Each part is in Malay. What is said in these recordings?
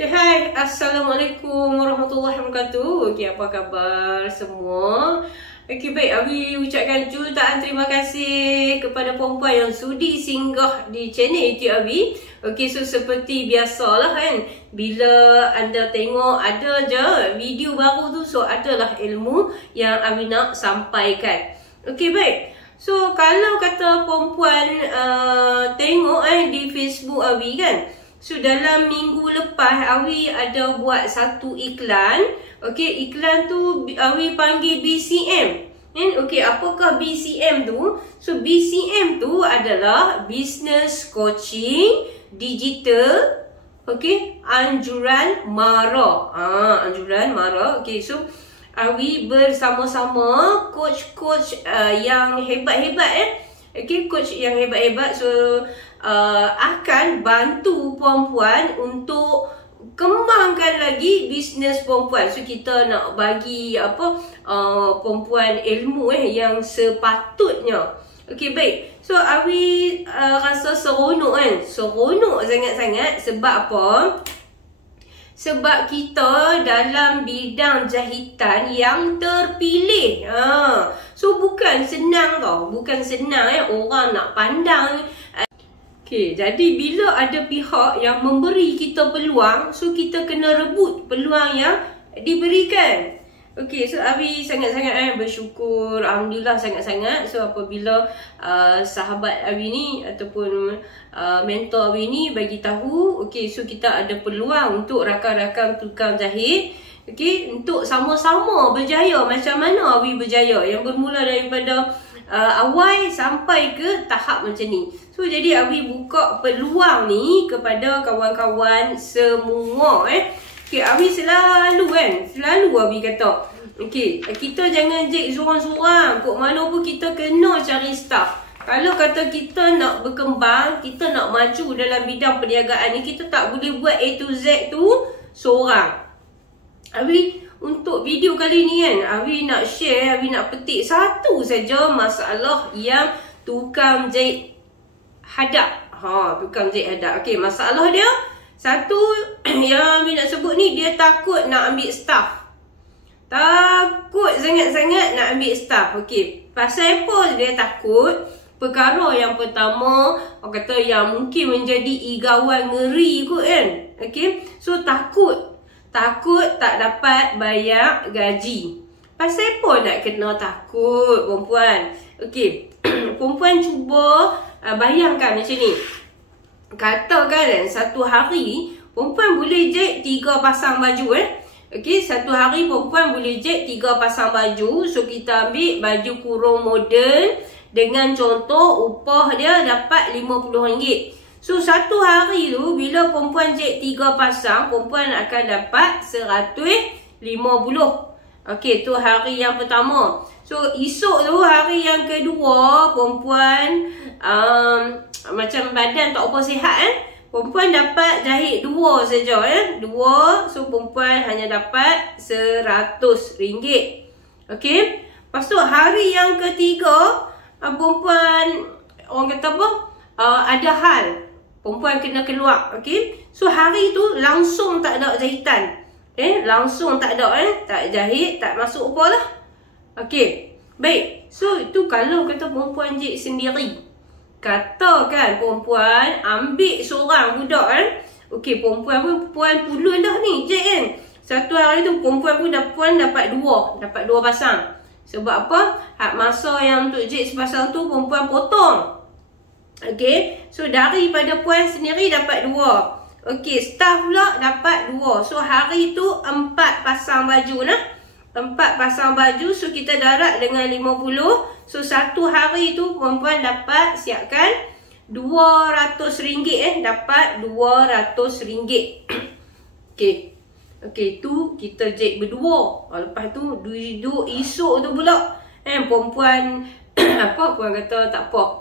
Okay, hai. Assalamualaikum warahmatullahi wabarakatuh. Okay, apa khabar semua? Okay, baik. Abi ucapkan jutaan terima kasih kepada perempuan yang sudi singgah di channel YouTube Abi. Okay, so seperti biasalah kan, bila anda tengok ada je video baru tu, so adalah ilmu yang Abi nak sampaikan. Okay, baik. So, kalau kata perempuan tengok di Facebook Abi kan, so dalam minggu lepas Awi ada buat satu iklan. Okey, iklan tu Awi panggil BCM. Okey, apakah BCM tu? So BCM tu adalah Business Coaching Digital. Okey, Anjuran Mara. Anjuran Mara. Okey, so Awi bersama-sama coach-coach yang hebat-hebat Okey, coach yang hebat-hebat. So akan bantu perempuan untuk kembangkan lagi bisnes perempuan. So kita nak bagi perempuan ilmu yang sepatutnya. Okey, baik. So Awi rasa seronok kan. Seronok sangat-sangat. Sebab apa? Sebab kita dalam bidang jahitan yang terpilih. So bukan senang tau. Bukan senang orang nak pandang. Okay, jadi bila ada pihak yang memberi kita peluang, so kita kena rebut peluang yang diberikan. Okay, so Abi sangat-sangat bersyukur. Alhamdulillah sangat-sangat. So apabila sahabat Abi ni ataupun mentor Abi ni bagi tahu, okay, so kita ada peluang untuk rakan-rakan tukang jahit, okay, untuk sama-sama berjaya. Macam mana Abi berjaya? Yang bermula daripada awal sampai ke tahap macam ni. So jadi Abi buka peluang ni kepada kawan-kawan semua. Okay, Abi selalu Abi kata, okay, kita jangan jek seorang-seorang. Kok mana pun kita kena cari staff. Kalau kata kita nak berkembang, kita nak maju dalam bidang perniagaan ni, kita tak boleh buat A to Z tu seorang. Abi untuk video kali ni kan, Abi nak share, Abi nak petik satu saja masalah yang tukang jahit hadap. Tukang jahit hadap. Okay, masalah dia satu yang Abi nak sebut ni, dia takut nak ambil staff. Takut sangat-sangat nak ambil staff. Okay, pasal apa dia takut? Perkara yang pertama, orang kata yang mungkin menjadi igawan ngeri kot kan. Okay, so takut tak dapat bayar gaji. Pasal apa nak kena takut perempuan? Okay, perempuan cuba bayangkan macam ni. Katakan satu hari perempuan boleh jahit 3 pasang baju Okay, satu hari perempuan boleh jahit 3 pasang baju. So kita ambil baju kurung moden dengan contoh upah dia dapat RM50. So satu hari tu bila perempuan jahit 3 pasang, perempuan akan dapat RM150. Okey, tu hari yang pertama. So esok tu hari yang kedua, perempuan macam badan tak apa sihat perempuan dapat jahit 2 saja 2. So perempuan hanya dapat RM100. Okey. Lepas tu hari yang ketiga, perempuan orang kata apa? Ada hal. Perempuan kena keluar. Okey. So hari tu langsung tak ada jahitan. Langsung tak ada tak jahit, tak masuk apa lah. Okey. Baik. So itu kalau kata perempuan jahit sendiri. Katakan perempuan ambil seorang budak okey, perempuan pun puan puluh dah ni jahit Satu hari tu perempuan pun dapat 2 pasang. Sebab apa? Hak masa yang untuk jahit sepasang tu perempuan potong. Okey, so daripada puan sendiri dapat 2. Okey, staff pula dapat 2. So hari tu 4 pasang baju 4 pasang baju. So kita darat dengan 50. So satu hari tu perempuan dapat siapkan RM200 dapat RM200. Okey. Okey, tu kita jahit berdua. Lepas tu duduk esok tu pula perempuan puan kata tak apa,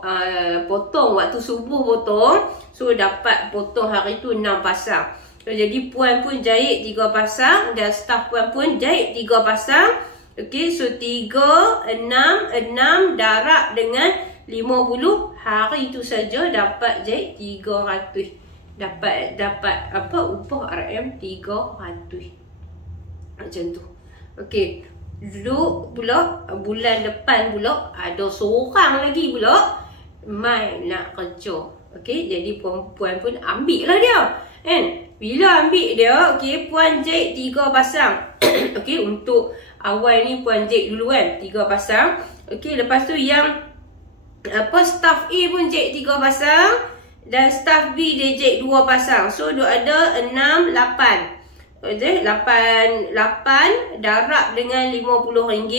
potong waktu subuh potong. So dapat potong hari tu 6 pasang. So jadi puan pun jahit 3 pasang dan staff puan pun jahit 3 pasang. Okey, so 3, 6 darab dengan 50. Hari tu saja dapat jahit RM300. dapat apa, upah RM300 macam tu. Okey, duduk pula bulan depan pula ada seorang lagi pula mai nak kerja. Okey, jadi perempuan pun ambil lah dia, kan? Bila ambil dia, okey, puan jahit 3 pasang. Okey, untuk awal ni puan jahit dulu kan, 3 pasang. Okey, lepas tu yang apa, staff A pun jahit 3 pasang dan staff B dia jahit 2 pasang. So dia ada 6, 8. Okey, 8 darab dengan RM50.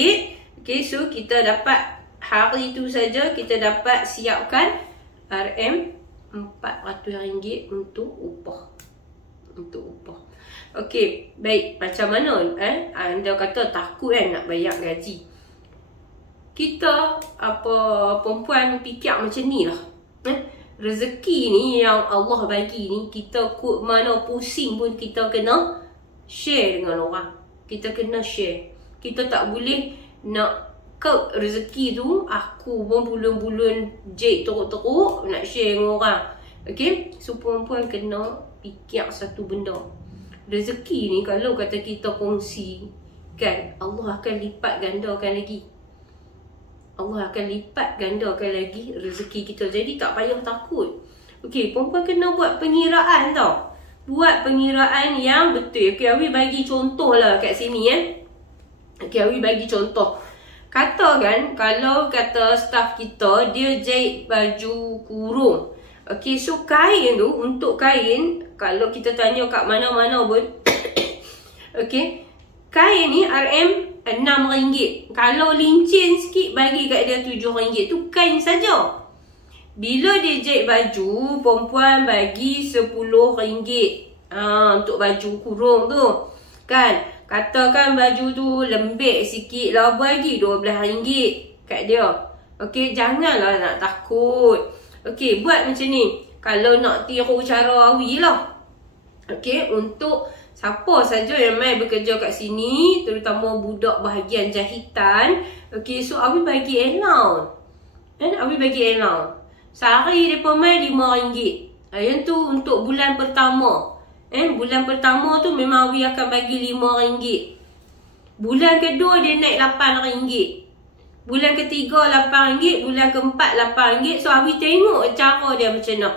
Okey, so kita dapat hari tu saja kita dapat siapkan RM400 untuk upah. Okey, baik. Macam mana anda kata takut kan nak bayar gaji? Kita perempuan fikir macam ni lah. Rezeki ni yang Allah bagi ni, kita kut mana pusing pun kita kena share dengan orang. Kita kena share. Kita tak boleh nak kau rezeki tu aku pun bulan-bulan jahit teruk-teruk nak share dengan orang. Okey, so perempuan kena fikir satu benda. Rezeki ni kalau kata kita kongsi kan, Allah akan lipat gandakan lagi. Allah akan lipat gandakan lagi rezeki kita. Jadi tak payah takut. Okey, perempuan kena buat pengiraan tau. Buat pengiraan yang betul. Okey, Awi bagi contoh lah kat sini Okey, Awi bagi contoh. Katakan kalau kata staff kita dia jahit baju kurung. Okey, so kain tu, untuk kain kalau kita tanya kat mana-mana pun okey, kain ni RM6. Kalau lincin sikit bagi kat dia RM7. Tu kain saja. Bila dia jahit baju, perempuan bagi RM10 untuk baju kurung tu. Kan? Katakan baju tu lembek sikit lah, bagi RM12 kat dia. Okey, janganlah nak takut. Okey, buat macam ni. Kalau nak tiru cara Awi lah. Okey, untuk siapa saja yang mai bekerja kat sini, terutama budak bahagian jahitan. Okey, so Awi bagi allowance. Awi bagi allowance. Sehari mereka mai RM5. Yang tu untuk bulan pertama. Bulan pertama tu memang Awi akan bagi RM5. Bulan kedua dia naik RM8. Bulan ketiga RM8, bulan keempat RM8. So Awi tengok cara dia macam mana.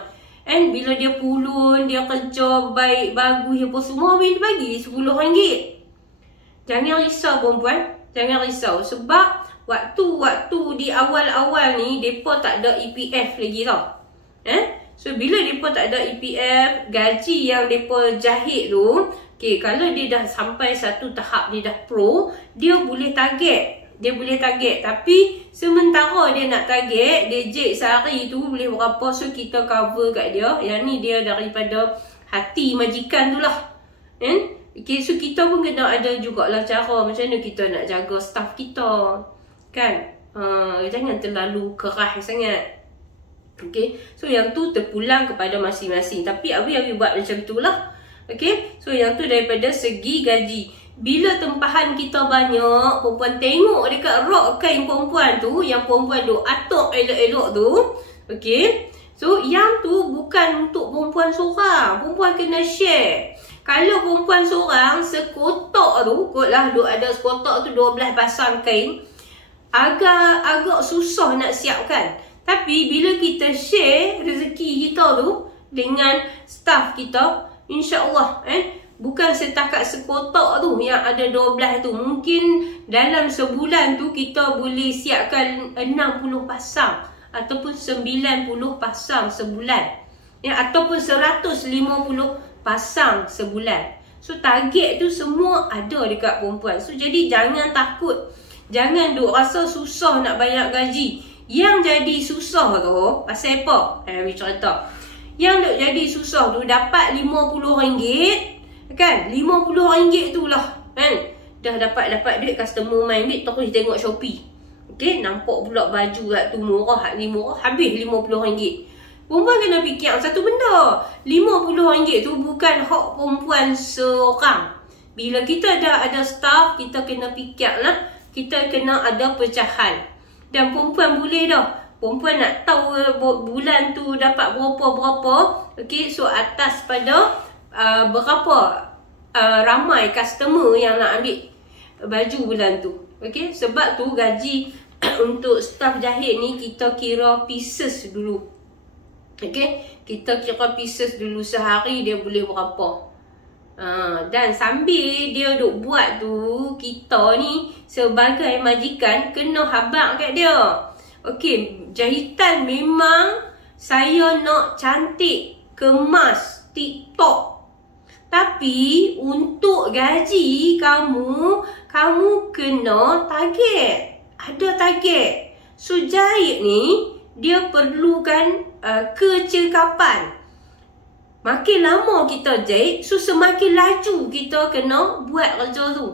Bila dia pulun, dia kerja baik, bagus apa semua, Awi bagi RM10. Jangan risau perempuan. Jangan risau. Sebab waktu di awal-awal ni, mereka tak ada EPF lagi tau. So bila mereka tak ada EPF, gaji yang mereka jahit tu, okay, kalau dia dah sampai satu tahap, dia dah pro, dia boleh target. Tapi sementara dia nak target, dia jahit sehari tu boleh berapa, so kita cover kat dia. Yang ni dia daripada hati majikan tu lah. Okay, so kita pun kena ada jugalah cara macam mana kita nak jaga staff kita. Kan? Jangan terlalu keras sangat. Okay, so yang tu terpulang kepada masing-masing. Tapi Awi buat macam tu lah. Okay, so yang tu daripada segi gaji. Bila tempahan kita banyak, perempuan tengok dekat rok kain perempuan tu, yang perempuan duk atok elok-elok tu. Okay, so yang tu bukan untuk perempuan seorang. Perempuan kena share. Kalau perempuan seorang, sekotak tu, kotlah duk ada sekotak tu 12 pasang kain, agak susah nak siapkan. Tapi bila kita share rezeki kita tu dengan staff kita, insya-Allah bukan setakat sekotak tu yang ada 12 tu. Mungkin dalam sebulan tu kita boleh siapkan 60 pasang ataupun 90 pasang sebulan. Ataupun 150 pasang sebulan. So target tu semua ada dekat perempuan. So jadi jangan takut. Jangan duk rasa susah nak bayar gaji. Yang jadi susah tu pasal apa? Awi cerita. Yang duk jadi susah tu dapat RM50, kan? RM50 tu lah, kan? Dah dapat duit customer main duit terus tengok Shopee. Okey, nampak pula baju kat tu murah, ni murah, habis RM50. Perempuan kena fikir satu benda. RM50 tu bukan hak perempuan seorang. Bila kita dah ada staff, kita kena fikir lah. Kita kena ada pecahan. Dan perempuan boleh dah perempuan nak tahu bulan tu dapat berapa. Okey, so atas pada berapa ramai customer yang nak ambil baju bulan tu. Okey, sebab tu gaji untuk staf jahit ni kita kira pieces dulu. Okey, kita kira pieces dulu, sehari dia boleh berapa. Dan sambil dia duk buat tu, kita ni sebagai majikan kena habaq kat dia. Okey, jahitan memang saya nak cantik, kemas, TikTok. Tapi untuk gaji kamu kena target. Ada target. So jahit ni dia perlukan kecekapan. Makin lama kita jahit, so semakin laju kita kena buat kerja tu.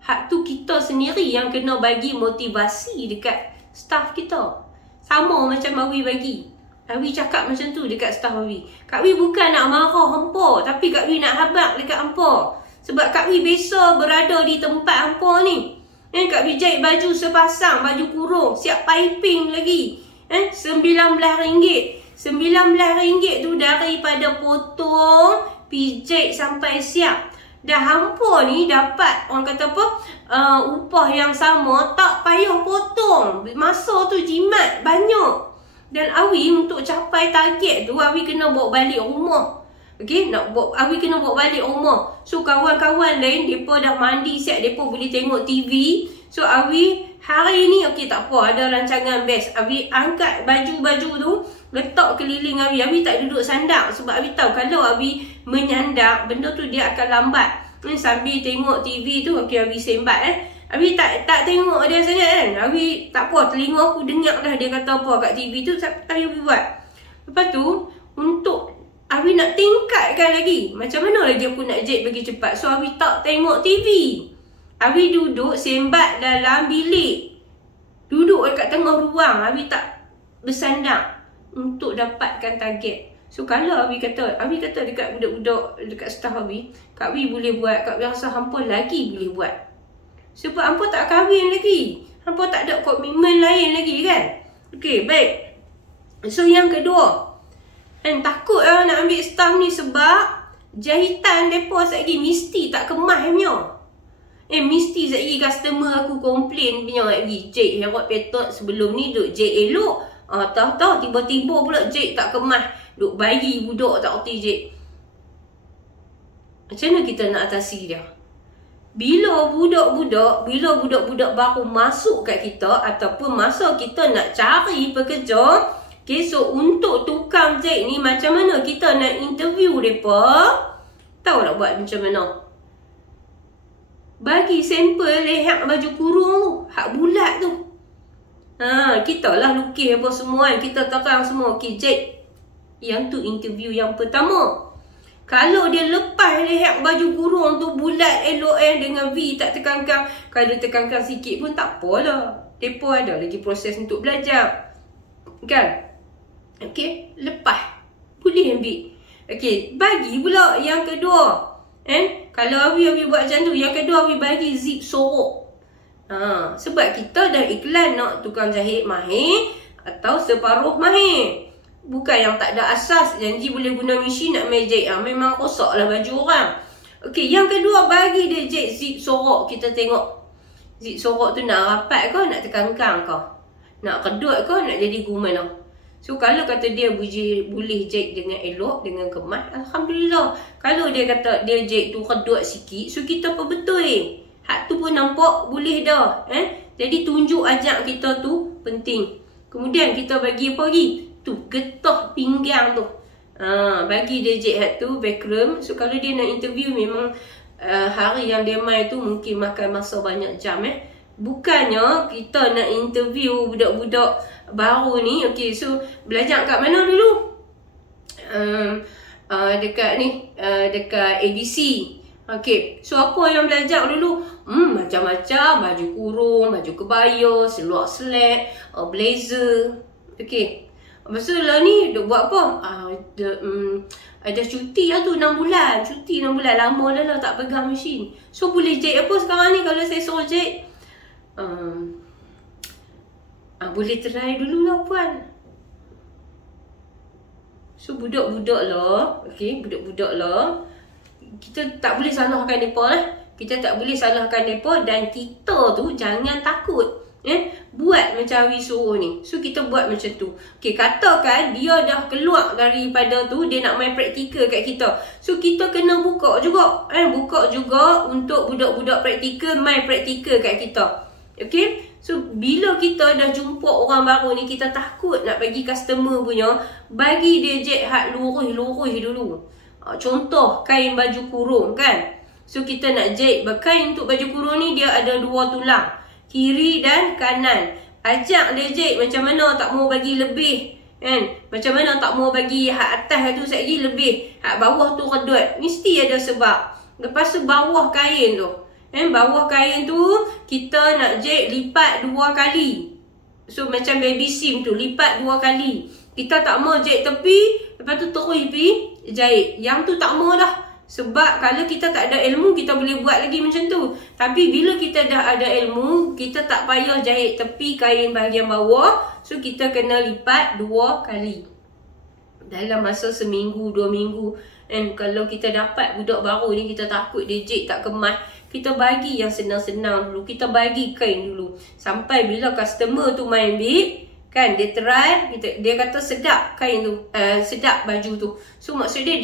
Hak tu kita sendiri yang kena bagi motivasi dekat staff kita. Sama macam Awi bagi. Awi cakap macam tu dekat staff Awi. Kak Wi bukan nak marah hampa, tapi Kak Wi nak habaq dekat hampa. Sebab Kak Wi biasa berada di tempat hampa ni. Kak Wi jahit baju sepasang, baju kurung, siap piping lagi. RM19. RM19 tu daripada potong, pijat sampai siap. Dah hampa ni dapat orang kata apa, upah yang sama, tak payah potong. Masa tu jimat banyak. Dan Awi untuk capai target tu, Awi kena bawa balik rumah. Okey, Awi kena bawa balik rumah. So kawan-kawan lain depa dah mandi siap, depa boleh tengok TV. So Awi hari ni okey tak apa, ada rancangan best. Awi angkat baju-baju tu, letak keliling Awi. Awi tak duduk sandak sebab Awi tahu kalau Awi menyandak, benda tu dia akan lambat. Sambil tengok TV tu, okey Awi sembat Awi tak tengok dia sangat kan. Awi tak apa, telinga aku dengar dah dia kata apa kat TV tu, Awi buat. Lepas tu untuk Awi nak tingkatkan lagi, macam mana lagi aku nak jahit bagi cepat. So Awi tak tengok TV. Awi duduk sembat dalam bilik. Duduk dekat tengah ruang. Awi tak bersandar untuk dapatkan target. So kalau Awi kata dekat budak-budak, dekat staff Awi, Kak Wi boleh buat, Kak Wi rasa hampa lagi boleh buat. Sebab hampa tak kahwin lagi, hampa tak ada komitmen lain lagi kan. Okey, baik. So yang kedua, takut nak ambil staff ni sebab jahitan mereka sekejap mesti tak kemas punya. Mesti sekejap customer aku komplain punya lagi. Jahit Herod Petot sebelum ni duk jahit elok, tahu-tahu tiba-tiba pula jahit tak kemas, duk bagi budak tak reti jahit. Macam mana kita nak atasi dia? Bila budak-budak baru masuk kat kita, ataupun masa kita nak cari pekerja, okay, so untuk tukang jahit ni macam mana kita nak interview mereka? Tahu nak buat macam mana? Bagi sampel leher baju kurung tu, hak bulat tu. Kita lah lukis apa semua kan, kita terang semua, okay, jahit. Yang tu interview yang pertama. Kalau dia lepas leher baju kurung tu bulat elok dengan V tak tekangkang, kalau tekangkang sikit pun tak apalah. Mereka ada lagi proses untuk belajar. Kan? Okey, lepas. Boleh ambil. Okey, bagi pula yang kedua. Kalau Awi buat macam tu, yang kedua Awi bagi zip sorok. Sebab kita dah iklan nak tukang jahit mahir atau separuh mahir. Bukan yang tak ada asas, janji boleh guna mesin nak main jahit. Memang rosak lah baju orang. Okey, yang kedua bagi dia jahit zip sorok. Kita tengok zip sorok tu nak rapat ke, nak tekangkang ke, nak kedut ke, nak jadi gumana. So kalau kata dia boleh jahit dengan elok, dengan kemas, Alhamdulillah. Kalau dia kata dia jahit tu kedut sikit, so kita perbetul. Hak tu pun nampak boleh dah. Jadi tunjuk ajak kita tu penting. Kemudian kita bagi apa lagi? Tu getah pinggang tu. Bagi dia jahit hak tu backroom. So kalau dia nak interview memang hari yang dia main tu mungkin makan masa banyak jam. Bukannya kita nak interview budak-budak baru ni. Okay, so belajar kat mana dulu? Dekat ni, dekat ABC. Okay, so apa yang belajar dulu? Macam-macam, baju kurung, baju kebaya, seluar selek, blazer. Okay, lepas tu lah ni duk buat apa? Ada cuti lah tu 6 bulan. Cuti 6 bulan, lama dah lah tak pegang mesin. So boleh jahit apa sekarang ni kalau saya suruh jahit? Boleh try dulu lah puan. So budak-budak lah, okey, budak-budak lah. Kita tak boleh salahkan mereka lah. Kita tak boleh salahkan mereka dan kita tu jangan takut. Buat macam Awi suruh ni. So kita buat macam tu. Okey, katakan dia dah keluar daripada tu, dia nak main praktikal kat kita. So kita kena buka juga. Buka juga untuk budak-budak praktikal main praktikal kat kita. Okey. So bila kita dah jumpa orang baru ni, kita takut nak bagi customer punya, bagi dia jet hak lurus-lurus dulu. Contoh kain baju kurung kan. So kita nak jahit kain untuk baju kurung ni, dia ada 2 tulang, kiri dan kanan. Ajak dia jahit macam mana tak mau bagi lebih kan. Macam mana tak mau bagi hak atas tu lagi lebih, hak bawah tu redut. Mesti ada sebab. Lepas tu bawah kain tu, bawah kain tu kita nak jahit lipat 2 kali. So macam baby seam tu lipat 2 kali. Kita tak mau jahit tepi, lepas tu terus pergi jahit. Yang tu tak mau dah. Sebab kalau kita tak ada ilmu, kita boleh buat lagi macam tu. Tapi bila kita dah ada ilmu, kita tak payah jahit tepi kain bahagian bawah. So kita kena lipat 2 kali dalam masa seminggu, 2 minggu. And kalau kita dapat budak baru ni, kita takut dia jahit tak kemas, kita bagi yang senang-senang dulu. Kita bagi kain dulu. Sampai bila customer tu main ambil, kan, dia try, dia kata sedap kain tu, sedap baju tu. So maksudnya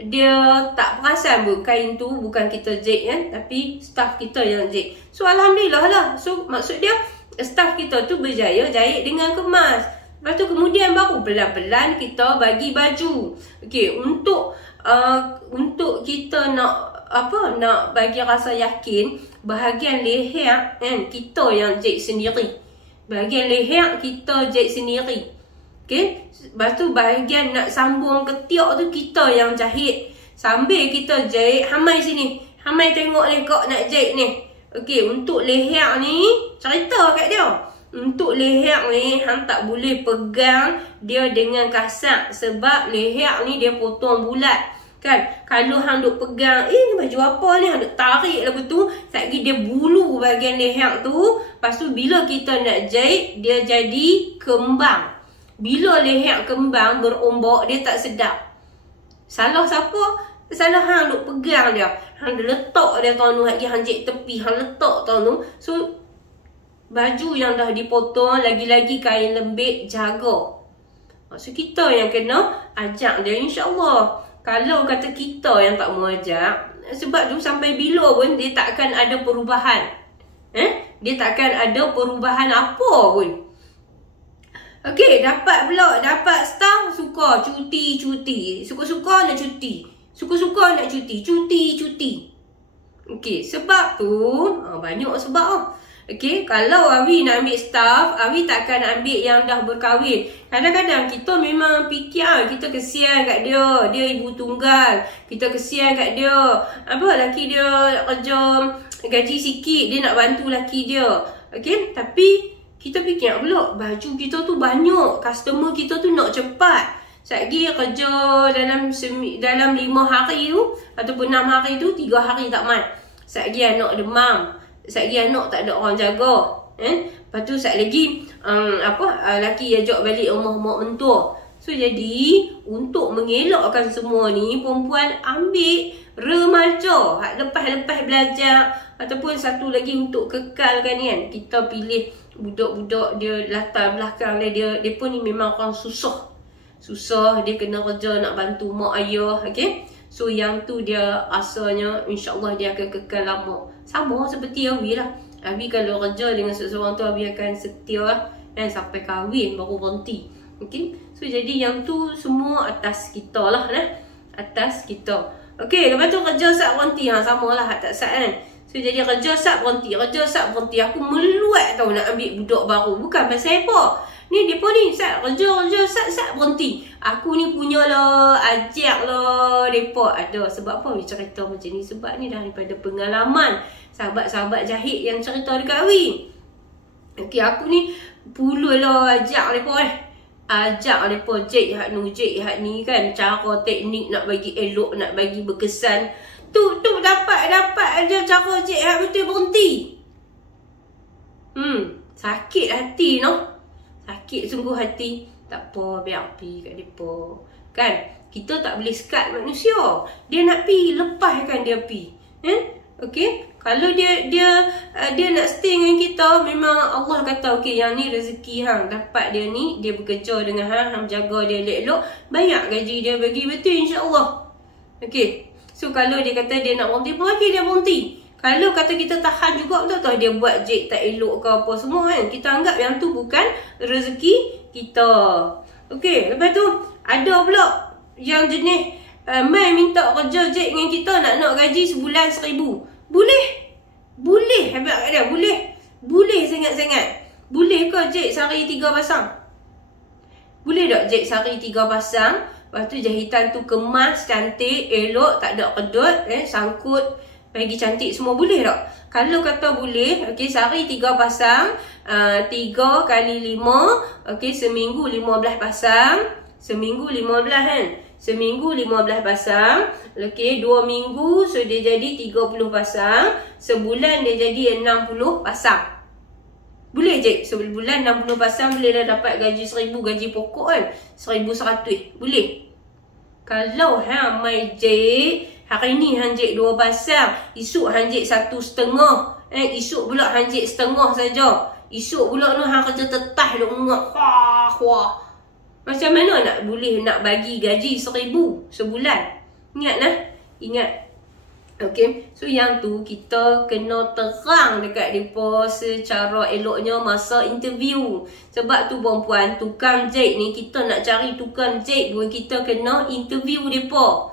dia tak perasan pun kain tu bukan kita jahit kan, tapi staff kita yang jahit. So alhamdulillah lah. So maksud dia staff kita tu berjaya jahit dengan kemas. Lepas tu kemudian baru pelan-pelan kita bagi baju. Okey, untuk kita nak bagi rasa yakin, bahagian leher kan kita yang jahit sendiri. Bahagian leher kita jahit sendiri. Okey, lepas tu bahagian nak sambung ketiak tu kita yang jahit. Sambil kita jahit, Hamai sini. Hamai tengok ni kau nak jahit ni. Okey, untuk leher ni cerita kat dia. Untuk leher ni hang tak boleh pegang dia dengan kasar, sebab leher ni dia potong bulat. Kan, kalau hang duk pegang, ni baju apa ni, hang duk tarik lah betul, satgi dia bulu bahagian leher tu. Lepas tu bila kita nak jahit, dia jadi kembang. Bila leher kembang berombak, dia tak sedap. Salah siapa? Salah hang duk pegang dia. Hang letak dia tahun tu, lagi hang jahit tepi, hang letak tahun tu. So baju yang dah dipotong, lagi-lagi kain lembik, jaga. Maksud kita yang kena ajak dia, insya-Allah. Kalau kata kita yang tak mau ajak, sebab tu sampai bila pun dia takkan ada perubahan. Dia takkan ada perubahan apa pun. Okey, dapat staff suka cuti. Suka-suka nak cuti. Suka-suka nak cuti. Okey, sebab tu banyak sebab. Okey, kalau Awi nak ambil staff, Awi takkan ambil yang dah berkahwin. Kadang-kadang kita memang fikir kita kesian kat dia. Dia ibu tunggal. Kita kesian kat dia. Laki dia kerja gaji sikit, dia nak bantu laki dia. Okey, tapi kita fikir pula baju kita tu banyak, customer kita tu nak cepat. Satgi kerja dalam 5 hari tu ataupun 6 hari tu, 3 hari tak mat. Satgi anak demam, satgi anak tak ada orang jaga. Lepas tu sat lagi laki ajak balik rumah mak mentua. So jadi untuk mengelakkan semua ni, perempuan ambil remaja, lepas-lepas belajar, ataupun satu lagi untuk kekalkan kan. Kita pilih budak-budak dia latar belakang dia pun ni memang orang susah, dia kena kerja nak bantu mak ayah. Okay, so yang tu dia asalnya insya-Allah dia akan kekal lama. Sama seperti Awi lah. Awi kalau kerja dengan seseorang tu, Awi akan setia dan sampai kahwin baru berhenti. Okay, so jadi yang tu semua atas kita lah, atas kita. Okay, lepas tu kerja sat berhenti, sama lah tak sat kan. So jadi kerja sat berhenti. Aku meluat tau nak ambil budak baru. Bukan pasal apa. Ni depa ni sat kerja sat berhenti. Aku ni punyalah, ajak lah depa. Ada sebab apa Awi cerita macam ni? Sebab ni daripada pengalaman sahabat-sahabat jahit yang cerita dekat Awi. Okey, aku ni pululah ajak depa Ajak depa jahit hak ni kan. Cara teknik nak bagi elok, nak bagi berkesan. Tu dapat aja cara jahit hak betul berhenti. Sakit hati noh. sakit sungguh hati. Tak apa, biar pi kat depa. Kan? Kita tak boleh sekat manusia. Dia nak pi, lepaskan dia pi. Okey? Kalau dia nak stay dengan kita, memang Allah kata okey, yang ni rezeki hang dapat dia ni, dia bekerja dengan hang jaga dia elok-elok, banyak gaji dia bagi betul insya-Allah. Okey. So kalau dia kata dia nak berhenti, bagi dia berhenti. Kalau kata kita tahan juga, betul-betul dia buat jek tak elok ke apa semua kan, kita anggap yang tu bukan rezeki kita. Okey, lepas tu ada pula yang jenis mai minta kerja jek dengan kita, nak gaji sebulan 1,000. Boleh habis kat dia, boleh sangat-sangat. Boleh ke jek sehari 3 pasang? Boleh tak jek sehari 3 pasang? Lepas tu jahitan tu kemas, cantik, elok, tak ada kedut, sangkut, bagi cantik semua, boleh tak? Kalau kata boleh, okey, sehari 3 pasang, 3 kali 5, okey, seminggu 15 pasang, seminggu 15 kan? Seminggu 15 pasang, okey, 2 minggu, so dia jadi 30 pasang, sebulan dia jadi 60 pasang. Boleh je, sebulan 60 pasang boleh dah dapat gaji 1,000, gaji pokok kan, 1,100, boleh. Kalau hang mai je, hari ni hang jek 2 pasang, esok hang jek 1,5, esok pula hang jek setengah saja. Esok pula tu hang kerja tetah duk ngak. Macam mana nak boleh nak bagi gaji 1,000 sebulan? Ingat lah, ingat. Okey, so yang tu kita kena terang dekat depa secara eloknya masa interview. Sebab tu perempuan, tukang jahit ni, kita nak cari tukang jahit pun kita kena interview depa.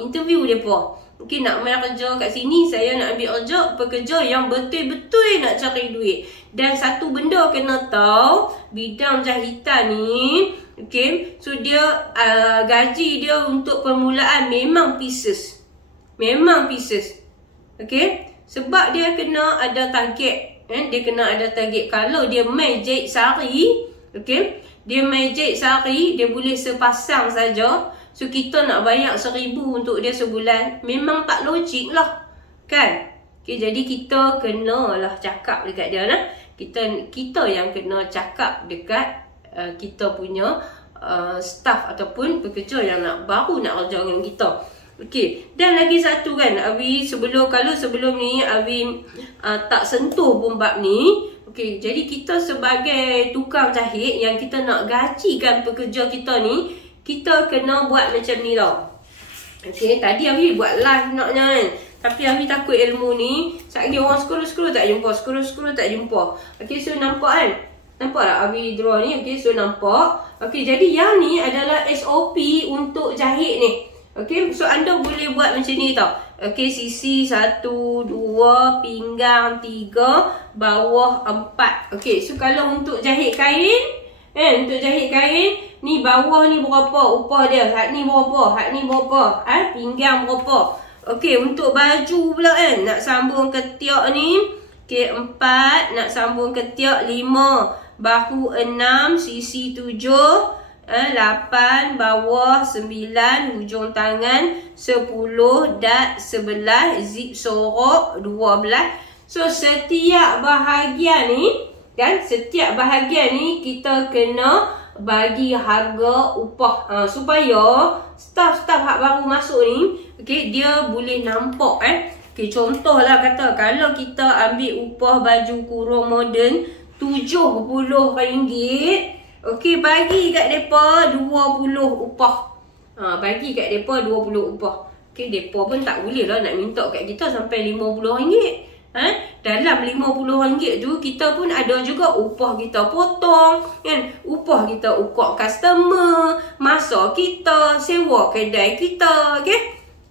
Interview depa. Okey, nak main kerja kat sini, saya nak ambil kerja, pekerja yang betul-betul nak cari duit. Dan satu benda kena tahu, bidang jahitan ni, okey, so dia gaji dia untuk permulaan memang pieces. Memang pieces. Okey, sebab dia kena ada target, dia kena ada target. Kalau dia main jahit sehari, okey, dia main jahit sehari, dia boleh sepasang saja. So kita nak bayar 1,000 untuk dia sebulan, memang tak logik lah, kan? Okay, jadi kita kena lah cakap dekat dia lah. Kita yang kena cakap dekat kita punya staff ataupun pekerja yang baru nak kerja dengan kita. Okey, dan lagi satu kan, Awi sebelum ni Awi tak sentuh pun bab ni. Okey, jadi kita sebagai tukang jahit yang kita nak gajikan pekerja kita ni, kita kena buat macam ni tau. Okey, tadi Awi buat live naknya kan. Tapi Awi takut ilmu ni, sekali orang scroll tak jumpa, scroll tak jumpa. Okey, so nampak kan? Nampak tak Awi draw ni? Okey, so nampak. Okey, jadi yang ni adalah SOP untuk jahit ni. Okey, so anda boleh buat macam ni tau. Okey, sisi 1, 2, pinggang 3, bawah 4. Okey, so kalau untuk jahit kain, untuk jahit kain, ni bawah ni berapa upah dia, hak ni berapa, pinggang berapa. Okey, untuk baju pula kan, nak sambung ketiak ni, okey, 4, nak sambung ketiak 5, bahu 6, sisi 7, 8, bawah 9, hujung tangan 10, dat 11, zip sorok 12. So setiap bahagian ni kan, setiap bahagian ni kita kena bagi harga upah, supaya staff-staff hak baru masuk ni, okey, dia boleh nampak okey, contohlah kata kalau kita ambil upah baju kurung moden RM70, okey, bagi kat depa 20 upah. Bagi kat depa 20 upah. Okey, depa pun tak boleh lah nak minta kat kita sampai RM50. Dalam RM50 tu kita pun ada juga upah kita potong kan, upah kita ukok customer, masa kita, sewa kedai kita. Okey.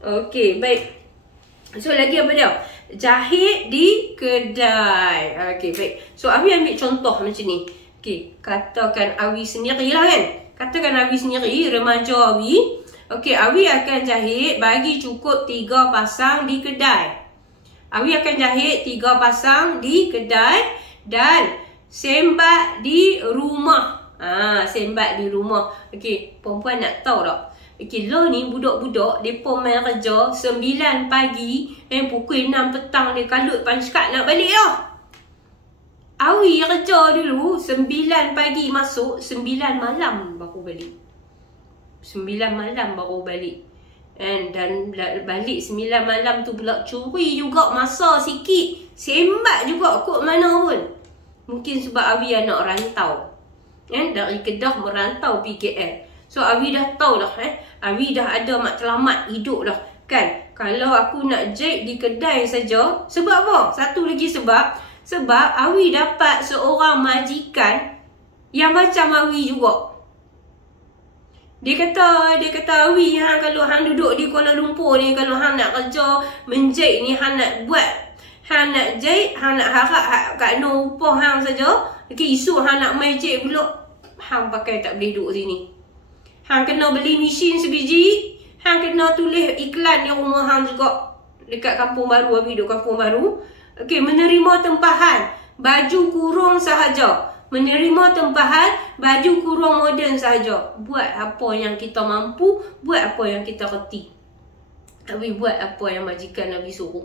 Okey, baik. So lagi apa dia? Jahit di kedai. Okey, baik. So Awi ambil contoh macam ni. Okey, katakan Awi sendiri lah kan. Katakan Awi sendiri, remaja Awi. Okey, Awi akan jahit bagi cukup 3 pasang di kedai. Awi akan jahit 3 pasang di kedai dan sembat di rumah. Sembat di rumah. Okey, perempuan nak tahu tak? Okey, lo ni budak-budak depa main kerja 9 pagi, pukul 6 petang dia kalut punch card nak balik dah. Awi kerja dulu 9 pagi masuk, 9 malam baru balik. 9 malam baru balik. Dan balik 9 malam tu pula curi juga masa sikit. Sembat juga kot mana pun. Mungkin sebab Awi anak rantau. Dari Kedah merantau pergi KL. So Awi dah tahu dah. Awi dah ada matlamat hidup dah. Kan? Kalau aku nak jahit di kedai saja. Sebab apa? Satu lagi sebab Awi dapat seorang majikan yang macam Awi juga. Dia kata Awi, kalau hang duduk di Kuala Lumpur ni, kalau hang nak kerja menjahit ni, hang nak buat, hang nak jahit, hang nak harap kat no upah hang saja. Okay, isu hang nak main jahit pula, hang pakai tak boleh duduk sini. Hang kena beli mesin sebiji, hang kena tulis iklan di rumah hang juga. Dekat Kampung Baru, Awi duduk Kampung Baru. Okay, menerima tempahan baju kurung sahaja. Menerima tempahan baju kurung moden sahaja. Buat apa yang kita mampu, buat apa yang kita reti. Awi buat apa yang majikan Awi suruh.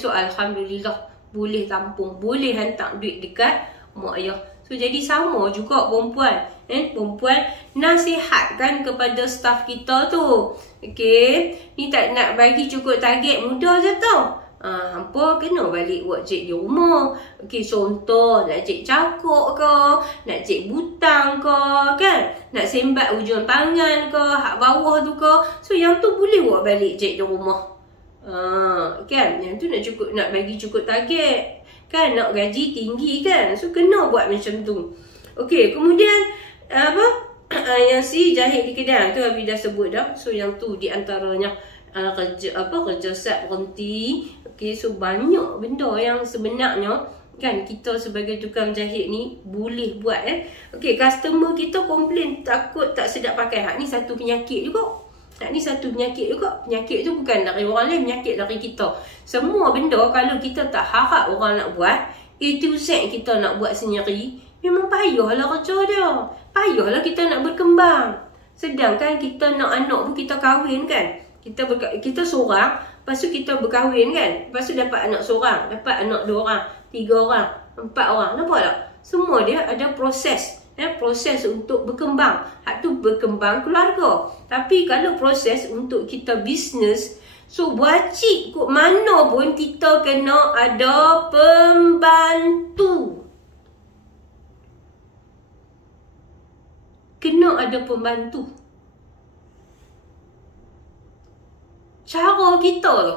So alhamdulillah boleh tampung, boleh hantar duit dekat mak ayah. So jadi sama juga perempuan. Perempuan nasihatkan kepada staf kita tu. Okay, ni tak nak bagi cukup target mudah je tau. Hampa kena balik buat cek di rumah. Okay, contoh nak cek cakuk ke, nak cek butang ke, kan? Nak sembat ujung tangan ke, hak bawah tu ke. So yang tu boleh buat balik cek di rumah. Kan? Yang tu nak bagi cukup target. Kan? Nak gaji tinggi kan? So kena buat macam tu. Okay, kemudian yang si jahit di kedai tu Awi dah sebut dah. So yang tu di antaranya kerja set berhenti. Okay, so banyak benda yang sebenarnya kan kita sebagai tukang jahit ni boleh buat. Okay, customer kita komplain takut tak sedap pakai. Hak ni satu penyakit juga. Penyakit tu bukan dari orang lain, penyakit dari kita. Semua benda kalau kita tak harap orang nak buat, itu set kita nak buat sendiri, memang payahlah kerja dia. Payahlah kita nak berkembang. Sedangkan kita nak anak pun kita kahwin kan. Kita seorang, lepas tu kita berkahwin kan. Lepas tu dapat anak seorang, dapat anak 2 orang, 3 orang, 4 orang. Nampak tak? Semua dia ada proses. Proses untuk berkembang. Hak tu berkembang keluarga. Tapi kalau proses untuk kita bisnes, so wajib kot mana pun kita kena ada pembantu. Kena ada pembantu. Cara kita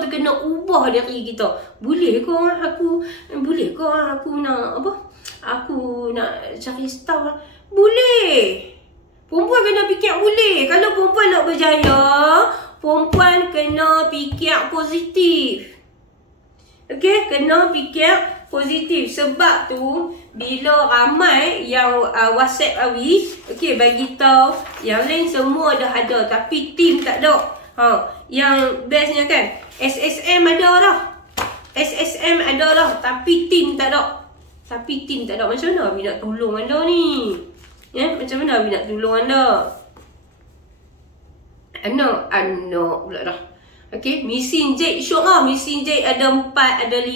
tu kena ubah diri kita. Boleh ke aku nak aku nak cari staff? Boleh. Perempuan kena fikir boleh. Kalau perempuan nak berjaya, perempuan kena fikir positif. Okay, kena fikir positif. Sebab tu bila ramai yang WhatsApp Awi, okay, bagi tahu yang lain semua dah ada tapi tim tak ada. Yang bestnya kan, SSM ada dah. SSM ada dah tapi tim tak ada. Macam mana Awi nak tolong anda ni? Macam mana Awi nak tolong anda? Anak pula dah. Okay, mesin jahit syok lah. Mesin jahit ada 4, ada 5.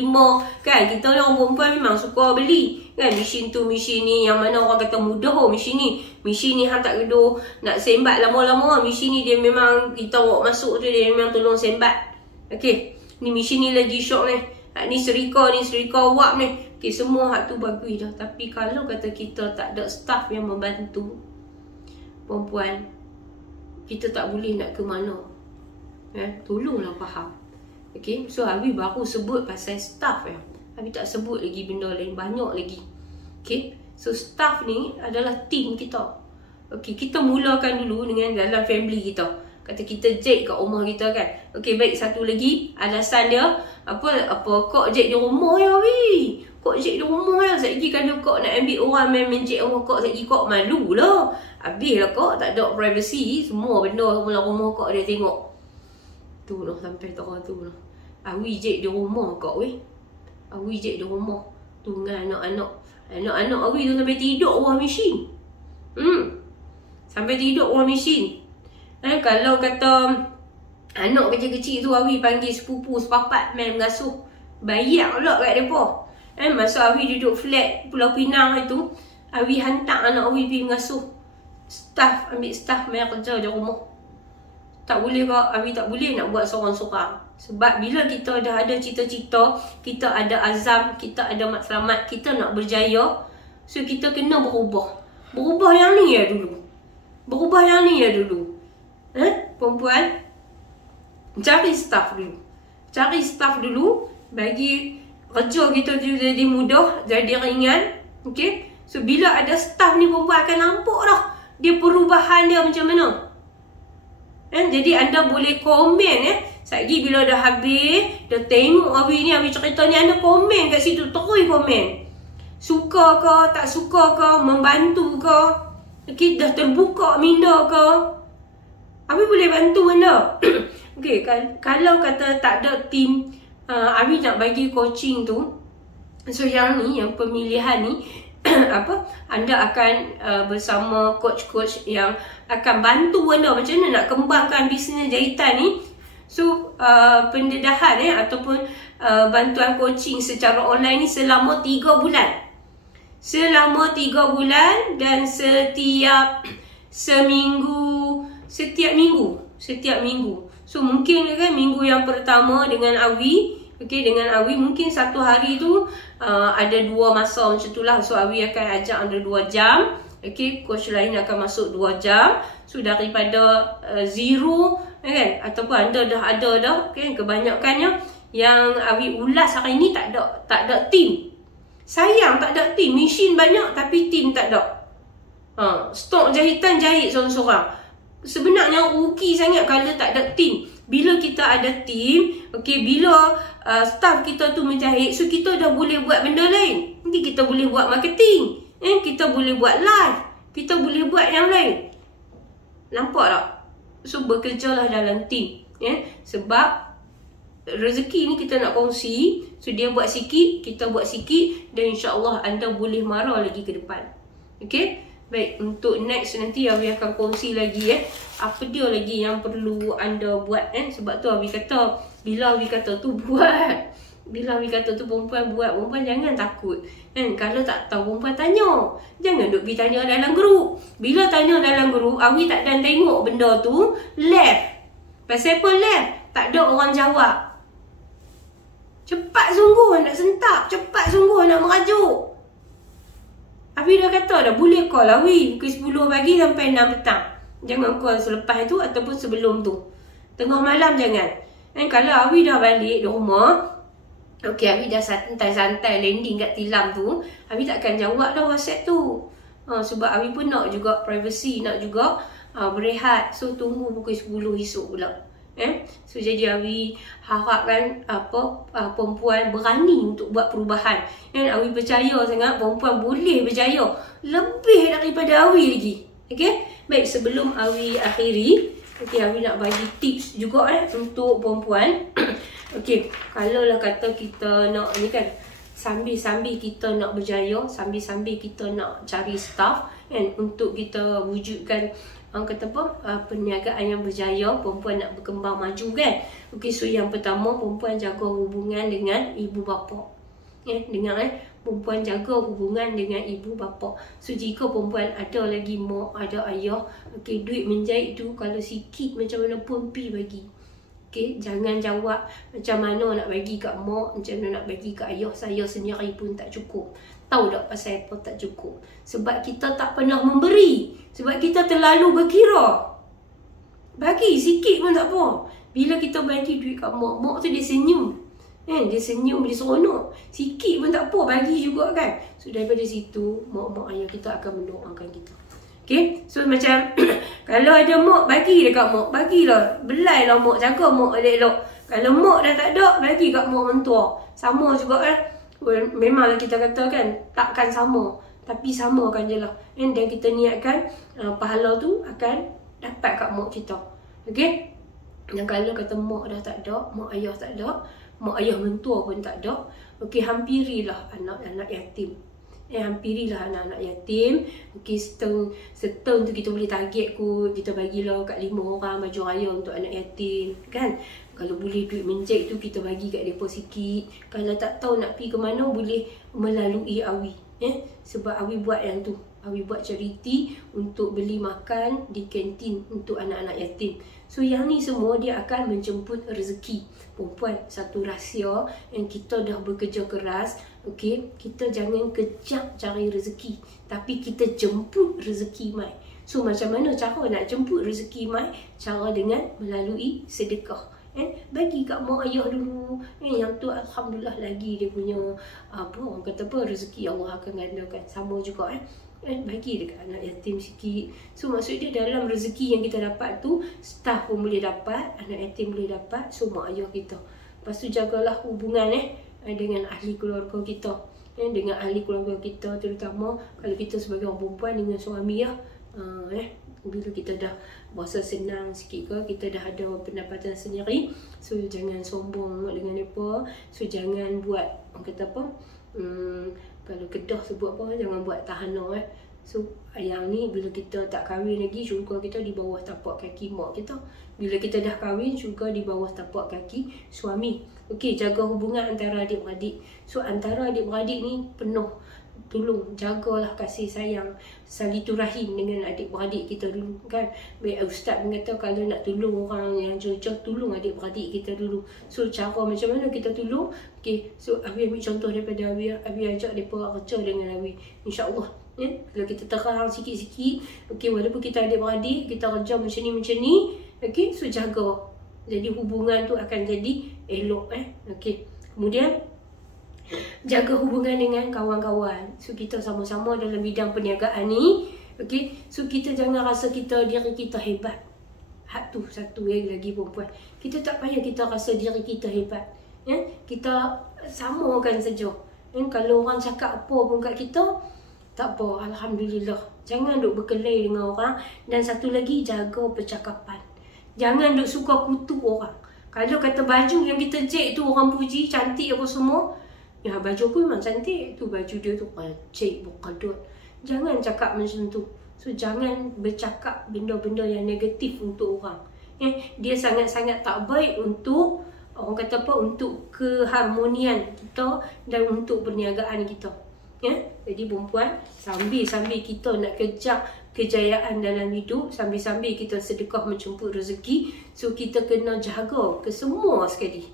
Kan, kita orang perempuan memang suka beli. Kan, mesin tu, mesin ni. Yang mana orang kata mudah mesin ni. Mesin ni hang tak keduh nak sembat lama-lama. Mesin ni dia memang, kita bawa masuk tu, dia memang tolong sembat. Okay, ni mesin ni lagi syok ni. Ni serika wap ni. Okay, semua hak tu bagus dah. Tapi kalau kata kita tak ada staff yang membantu perempuan, kita tak boleh nak ke mana. Tolonglah faham. Okay, so Awi baru sebut pasal staff Awi tak sebut lagi benda lain, banyak lagi. Okay, so staff ni adalah tim kita. Okay, kita mulakan dulu dengan dalam family kita. Kata kita jahit kat rumah kita kan. Okay, baik, satu lagi alasan dia apa kok jahit di rumah ya Awi? Kok jahit di rumah ya? Sekejap kalau kok nak ambil orang main menjahit rumah kok, sekejap kok malu lah. Habislah kok tak ada privacy. Semua benda rumah kok dia tengok. Tu lah sampai tak tu lah. Awi jahit di rumah kok weh. Awi jahit di rumah. Tu dengan anak-anak Awi tu sampai tidur bawah mesin. Sampai tidur bawah mesin. Kalau kata anak kecil-kecil tu Awi panggil sepupu, sepapat main mengasuh. Bayar pula kat mereka. Masa Awi duduk flat Pulau Pinang itu, Awi hantar anak Awi pergi mengasuh staff, ambil staff main kerja di rumah. Tak boleh kak, Awi tak boleh nak buat seorang-seorang. Sebab bila kita dah ada cita-cita, kita ada azam, kita ada matlamat, kita nak berjaya, so kita kena berubah. Berubah yang ni ya dulu. Berubah yang ni ya dulu. Perempuan, cari staff dulu. Cari staff dulu, bagi kerja kita jadi mudah, jadi ringan. Okay? So bila ada staff ni, perempuan akan nampak dah dia perubahan dia macam mana. Jadi anda boleh komen Satgi bila dah habis, dah tengok Awi ni, Awi cerita ni, anda komen kat situ, terus komen. Suka ke, tak suka ke, membantu ke, okay, dah terbuka minda ke, Awi boleh bantu anda. Okay, kalau kata tak ada tim, Awi nak bagi coaching tu, so yang ni, yang pemilihan ni, anda akan bersama coach-coach yang akan bantu anda macam mana nak kembangkan bisnes jahitan ni. So pendedahan ataupun bantuan coaching secara online ni selama 3 bulan. Selama 3 bulan dan setiap minggu. So mungkin kan minggu yang pertama dengan Awi, okay, dengan Awi mungkin satu hari tu ada 2 masa macam tu lah. So Awi akan ajak anda 2 jam, okay, coach lain akan masuk 2 jam. So daripada zero kan, ataupun anda dah ada dah, okay, kebanyakannya yang Awi ulas hari ni tak ada tim. Sayang tak ada tim. Mesin banyak tapi tim tak ada. Stok jahitan jahit seorang-seorang. Sebenarnya rugi sangat kalau tak ada tim. Bila kita ada tim, okay, bila staff kita tu menjahit, so kita dah boleh buat benda lain. Nanti kita boleh buat marketing, kita boleh buat live, kita boleh buat yang lain. Nampak tak? So bekerjalah dalam tim, sebab rezeki ni kita nak kongsi. So dia buat sikit, kita buat sikit, dan insya-Allah anda boleh marah lagi ke depan. Okay? Baik, untuk next nanti Awi akan kongsi lagi apa dia lagi yang perlu anda buat. Sebab tu Awi kata, bila Awi kata tu buat, bila Awi kata tu perempuan buat, perempuan jangan takut. Kalau tak tahu perempuan tanya. Jangan duk pergi tanya dalam grup. Bila tanya dalam grup, Awi tak dan tengok benda tu, left. Pasal apa left? Tak ada orang jawab. Cepat sungguh nak sentak, cepat sungguh nak merajuk. Awi dah kata dah, boleh call Awi pukul 10 pagi sampai 6 petang. Jangan call selepas tu ataupun sebelum tu. Tengah malam jangan. Kalau Awi dah balik di rumah, okay, Awi dah santai-santai landing kat tilam tu, Awi takkan jawab dah WhatsApp tu. Sebab Awi pun nak juga privacy, nak juga berehat. So tunggu pukul 10 esok pula. So jadi Awi harapkan perempuan berani untuk buat perubahan. Awi percaya sangat perempuan boleh berjaya lebih daripada Awi lagi. Okay? Baik, sebelum Awi akhiri, okay, Awi nak bagi tips juga untuk perempuan. Okay, kalau lah kata kita nak ni kan, sambil-sambil kita nak berjaya, sambil-sambil kita nak cari staff untuk kita wujudkan kata perniagaan yang berjaya, perempuan nak berkembang maju kan. Okay, so yang pertama, perempuan jaga hubungan dengan ibu bapa. Perempuan jaga hubungan dengan ibu bapa. So jika perempuan ada lagi mak, ada ayah, okay, duit menjahit tu kalau sikit macam mana pun pi bagi. Okay, jangan jawab macam mana nak bagi kat mak, macam mana nak bagi kat ayah. Saya sendiri pun tak cukup. Tahu tak pasal apa tak cukup? Sebab kita tak pernah memberi. Sebab kita terlalu berkira. Bagi sikit pun tak apa. Bila kita bagi duit kat mak, mak tu dia senyum. Dia senyum, dia seronok. Sikit pun tak apa, bagi juga kan. So daripada situ, mak-mak ayah kita akan mendoakan kita. Okay, so macam kalau ada mak, bagi dekat mak. Bagilah, belailah mak, jaga mak elok-elok. Kalau mak dah tak ada, bagi kat mak mentua. Sama juga memanglah kita kata kan, takkan sama, tapi samakan je lah. Dan kita niatkan pahala tu akan dapat kat mak kita. Okay. Dan kalau kata mak dah tak ada, mak ayah tak ada, mak ayah mentua pun tak ada, okay, hampirilah anak-anak yatim. hampirilah anak-anak yatim. Okey, setahun tu kita boleh target kot, kita bagilah kat 5 orang baju raya untuk anak yatim kan. Kalau boleh duit mencek tu kita bagi kat mereka sikit. Kalau tak tahu nak pergi ke mana, boleh melalui Awi. Sebab Awi buat yang tu, Awi buat charity untuk beli makan di kantin untuk anak-anak yatim. So yang ni semua dia akan menjemput rezeki. Perempuan, satu rahsia yang kita dah bekerja keras, okey, kita jangan kejap cari rezeki, tapi kita jemput rezeki mai. So macam mana cara nak jemput rezeki mai? Cara dengan melalui sedekah. Bagi kat mak ayah dulu. Yang tu alhamdulillah lagi dia punya apa orang kata apa, rezeki Allah akan gandakan. Sama juga bagi dekat anak yatim sikit. So maksud dia dalam rezeki yang kita dapat tu, staff pun boleh dapat, anak yatim boleh dapat, so mak ayah kita. Lepas tu jagalah hubungan dengan ahli keluarga kita. Dengan ahli keluarga kita, terutama kalau kita sebagai orang perempuan dengan suami bila kita dah berasa senang sikit ke, kita dah ada pendapatan sendiri, so jangan sombong dengan mereka. So jangan buat orang kata apa, kalau Kedah sebut apa, jangan buat tahana. So yang ni bila kita tak kahwin lagi, syurga kita di bawah tapak kaki mak kita. Bila kita dah kahwin, syurga di bawah tapak kaki suami. Okey, jaga hubungan antara adik-beradik. So antara adik-beradik ni penuh tolong, jagalah kasih sayang, silaturahim dengan adik-beradik kita dulu kan. Baik ustaz mengata kalau nak tolong orang yang jauh-jauh, tolong adik-beradik kita dulu. So cara macam mana kita tolong? Okey, so Abi ambil contoh daripada Abi ajak mereka kerja dengan Abi. InsyaAllah kalau kita terang sikit-sikit, okey, walaupun kita adik-beradik, kita kerja macam ni, okey, so jaga. Jadi hubungan tu akan jadi elok okey. Kemudian jaga hubungan dengan kawan-kawan. So kita sama-sama dalam bidang perniagaan ni, okey. So kita jangan rasa diri kita hebat. Hak tu satu lagi perempuan. Kita tak payah kita rasa diri kita hebat. Kita samakan saja. Kalau orang cakap apa pun kat kita, tak apa, alhamdulillah. Jangan duk berkelahi dengan orang. Dan satu lagi, jaga percakapan. Jangan duk suka kutuk orang. Kalau kata baju yang kita jek tu orang puji, cantik apa semua, ya baju aku memang cantik, tu baju dia tu cik berkedut. Jangan cakap macam tu. So jangan bercakap benda-benda yang negatif untuk orang. Dia sangat-sangat tak baik untuk orang kata apa, untuk keharmonian kita dan untuk perniagaan kita. Jadi perempuan, sambil kita nak kejar kejayaan dalam hidup, sambil kita sedekah menjemput rezeki, so kita kena jaga ke semua sekali.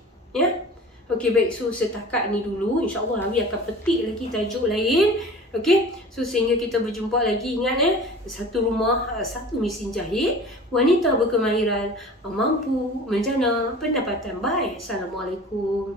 Okey, baik. So setakat ni dulu, insya-Allah Abi akan petik lagi tajuk lain. Okey. So sehingga kita berjumpa lagi, ingat satu rumah, satu mesin jahit, wanita berkemahiran, mampu menjana pendapatan baik. Assalamualaikum.